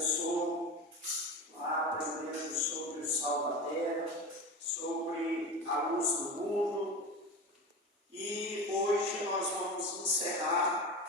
começou lá aprendendo sobre o sal da terra, sobre a luz do mundo, e hoje nós vamos encerrar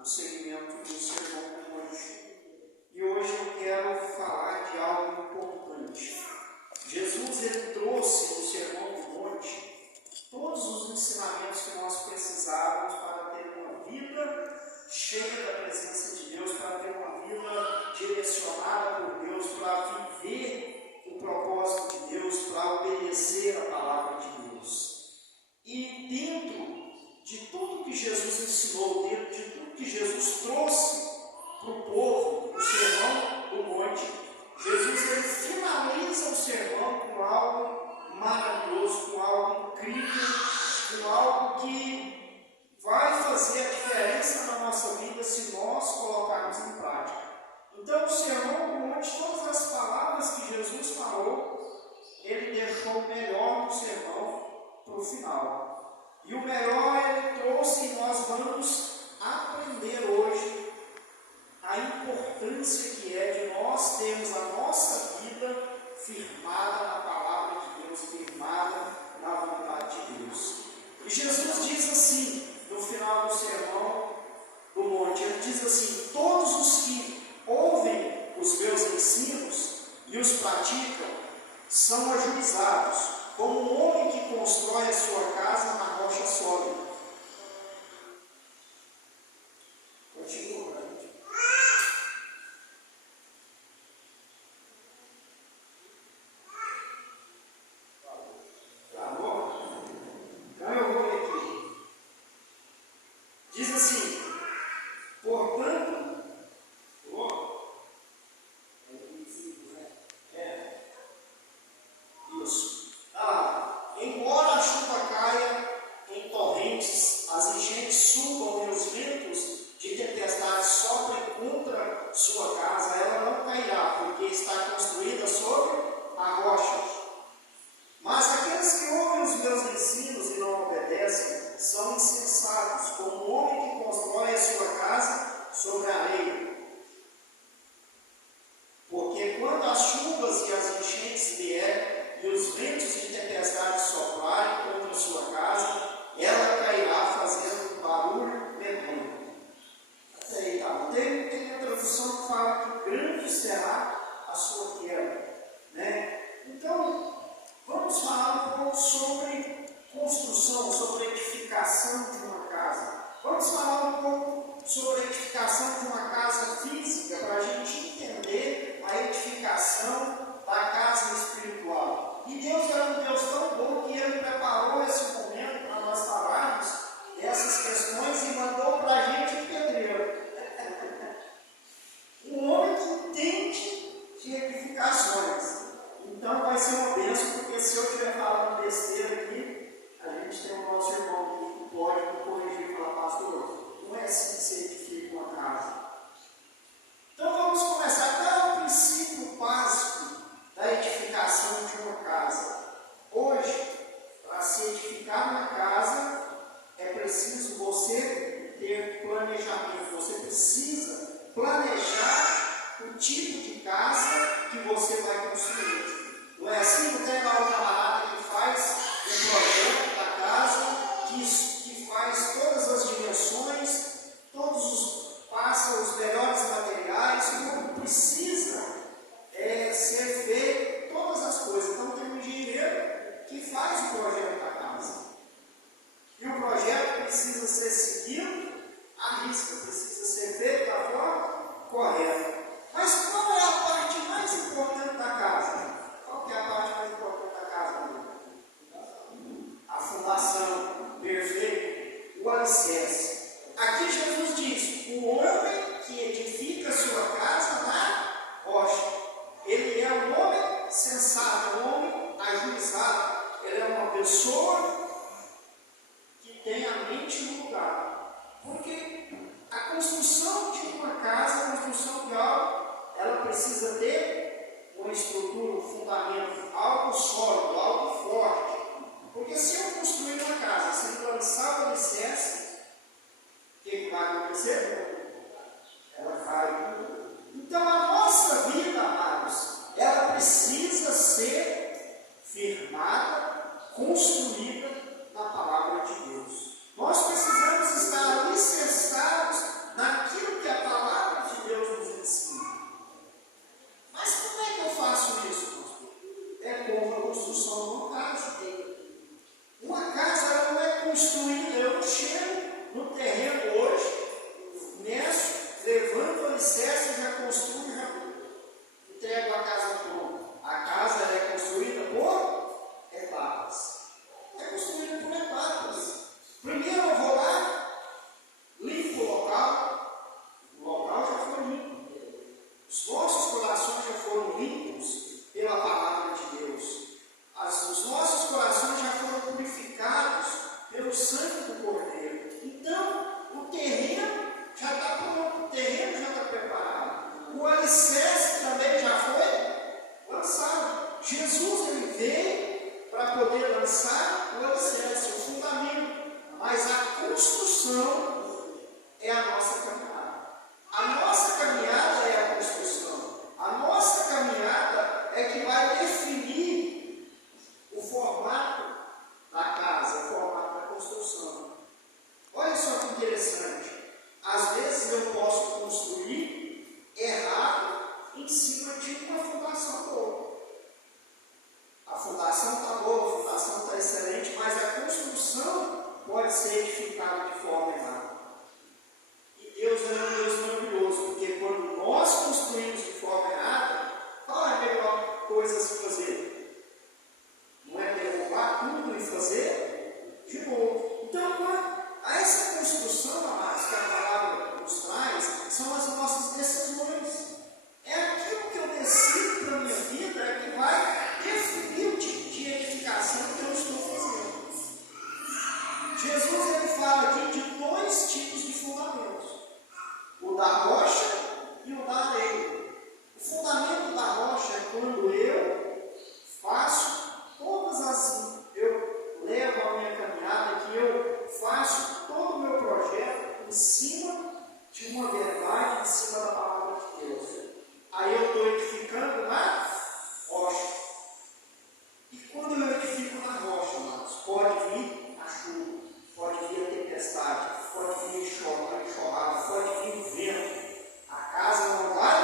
o segmento do Sermão do Monte. E hoje eu quero falar de algo importante. Jesus ele trouxe no Sermão do Monte todos os ensinamentos que nós precisávamos para ter uma vida cheia da presença de Deus, para ter uma vida direcionada por Deus, para viver o propósito de Deus, para obedecer a palavra de Deus. E dentro de tudo que Jesus ensinou, dentro de tudo que Jesus trouxe para o povo, o Sermão do Monte, Jesus ele finaliza o sermão com algo maravilhoso, com algo incrível, com algo que vai fazer a diferença na nossa vida se nós colocarmos em prática. Então, o Sermão do Monte, todas as palavras que Jesus falou, ele deixou o melhor no sermão para o final. E o melhor ele trouxe, e nós vamos aprender hoje a importância que é de nós termos a nossa vida firmada na palavra de Deus, firmada na vontade de Deus. E Jesus diz assim, no final do Sermão do Monte, ele diz assim: todos os que ouvem os meus ensinos e os praticam são ajuizados, como um homem que constrói a sua casa na rocha sólida. Continua, gente. Tá bom? Então eu vou ler aqui. Diz assim: portanto, embora a chuva caia em torrentes, as enchentes subam e os ventos de tempestade soprem contra sua casa, ela não cairá, porque está construída sobre a rocha. Mas aqueles que ouvem os meus ensinos e não obedecem são insensatos, como um homem que constrói a sua casa sobre a areia. Porque quando as chuvas e as enchentes vierem, e os ventos de tempestade soprarem contra sua casa, ela cairá fazendo um barulho medonho. Até aí, tá? Tem a tradução que fala que grande será a sua queda. Né? Então, vamos falar um pouco sobre construção, sobre edificação de uma casa. Vamos falar um pouco sobre a edificação de uma casa física, para a gente entender a edificação da casa espiritual. E Deus era um Deus tão bom que Ele preparou esse momento para nós falarmos dessas questões e mandou para a gente um pedreiro. Um homem que entende de edificações. Então vai ser uma bênção, porque se eu estiver falando besteira aqui, a gente tem o nosso irmão aqui que pode me corrigir e falar: pastor, não é assim que se edifica uma casa. Então vamos começar. Qual é o princípio básico da edificação de uma casa? Hoje, para se edificar uma casa, é preciso você ter planejamento. Você precisa planejar o tipo de casa que você vai construir. Não é assim? Não tem lá o camarada que faz o projeto da casa, que faz todas as dimensões, passa os melhores materiais, como precisa ser feito, todas as coisas. Então tem um engenheiro que faz o projeto da casa. E o projeto precisa ser seguido à risca, precisa ser feito da forma correta. Mas qual é a parte mais importante da casa? Qual que é a parte mais importante da casa? A fundação perfeita, o alicerce. Aqui Jesus diz: o homem que edifica sua casa na rocha. Ele é um homem sensato, um homem ajuizado. Ele é uma pessoa que tem a mente no lugar. Porque a construção de uma casa, a construção de algo, ela precisa ter uma estrutura, um fundamento, algo sólido, algo forte. Porque se eu construir uma casa sem lançar o alicerce, o que vai acontecer? Ela cai. ser firmada, construída na palavra de Deus. Nós precisamos estar alicerçados naquilo que a palavra de Deus nos ensina. Mas como é que eu faço isso, pastor? É como a construção de uma casa. Uma casa ela não é construída, eu não chego no terreno hoje, meço, levanto o alicerce, já construo, já entrego a casa pronta. A casa ela é construída por etapas. É construída por etapas. Primeiro eu vou lá, limpo o local já foi limpo. Os nossos corações já foram limpos pela palavra de Deus. Os nossos corações já foram purificados pelo sangue do Cordeiro. Então, o terreno já está pronto, o terreno já está preparado. O alicerce também já foi lançado. Jesus ele veio para poder lançar o alicerce, o fundamento. Mas a construção é a nossa caminhada. A nossa caminhada é a construção. A nossa caminhada é que vai definir o formato da casa, o formato da construção. Olha só que interessante. Às vezes eu posso construir errado em cima de uma fundação boa. A fundação está boa, a fundação está excelente, mas a construção pode ser edificada de forma errada. E Deus é um Deus maravilhoso, porque quando nós construímos de forma errada, qual é a melhor coisa a se fazer? Não é derrubar tudo e fazer de novo. Então, essa construção, amados, que a palavra nos traz, são as nossas decisões. É aquilo que eu decido para a minha vida é que vai definir o tipo de edificação que eu estou fazendo. Jesus ele fala aqui de dois tipos de fundamentos: o da rocha e o da areia. O fundamento da rocha é quando eu faço eu levo a minha caminhada, que eu faço todo o meu projeto em cima de uma verdade, em cima da palavra de Deus. Aí eu estou edificando na rocha. E quando eu edifico na rocha, amados, pode vir a chuva, pode vir a tempestade, pode vir a enxurrada, pode vir o vento. A casa não vai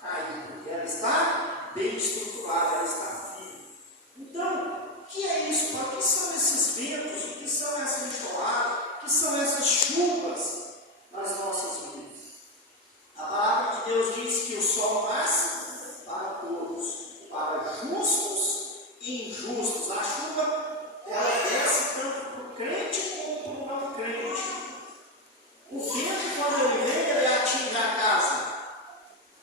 cair, porque ela está bem estruturada, ela está firme. Então, o que é isso? O que são esses ventos? O que são essa enxurrada? O que são essas chuvas nas nossas vidas? A palavra de Deus diz que o sol nasce para todos, para justos e injustos. A chuva, ela desce tanto para o crente como para o não crente. O vento, quando ele vem, ele atinge a casa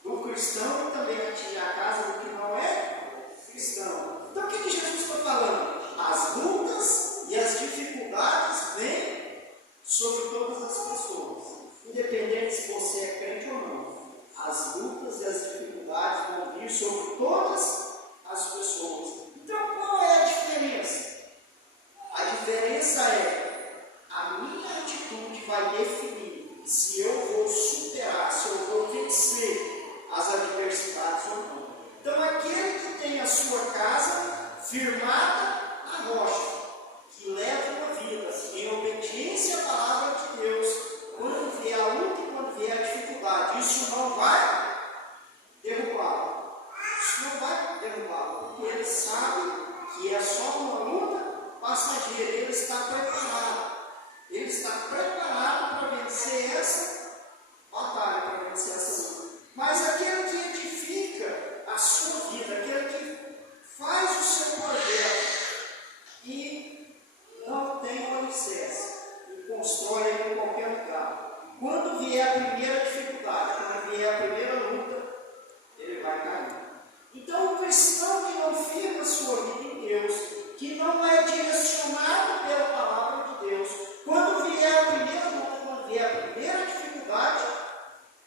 do cristão e também atinge a casa do que não é cristão. Então, o que Jesus está falando? As lutas e as dificuldades vêm sobre todas as pessoas, independente se você é crente ou não. As lutas e as dificuldades vão vir sobre todas as pessoas. Então, qual é a diferença? A diferença é a minha atitude vai definir se eu vou superar, se eu vou vencer as adversidades ou não. Então, aquele que tem a sua casa firmada na rocha, que leva uma vida em obediência à palavra de Deus, quando vier a luta e quando vier a dificuldade, isso não vai derrubá-lo. Isso não vai derrubá-lo, porque ele sabe que é só uma luta passageira. Ele está preparado. Ele está preparado para vencer essa batalha, para vencer essa luta. Mas aquele que edifica a sua vida, aquele que faz o seu projeto e não tem um alicerce e constrói ele em qualquer lugar, quando vier a primeira dificuldade, quando vier a primeira luta, ele vai cair. Então, o cristão que não firma a sua vida em Deus, que não é direcionado pela palavra de Deus, quando vier a primeira luta, quando vier a primeira dificuldade,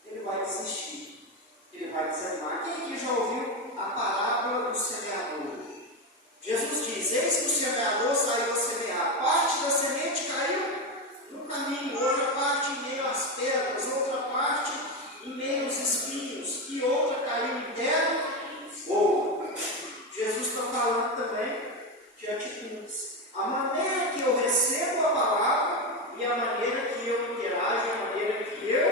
ele vai desistir, ele vai desanimar. Quem aqui já ouviu a parábola do semeador? Jesus diz: eis que o semeador saiu a semear. Parte da semente caiu no caminho, outra parte em meio às pedras, outra parte em meio aos espinhos, e outra caiu em terra boa. Jesus de atitudes. A maneira que eu recebo a palavra e a maneira que eu interajo, a maneira que eu